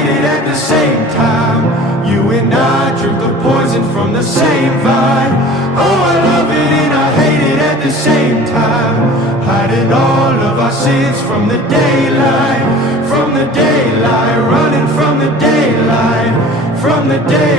hate it at the same time. You and I drink the poison from the same vine. Oh, I love it and I hate it at the same time. Hiding all of our sins from the daylight, from the daylight, running from the daylight, from the daylight.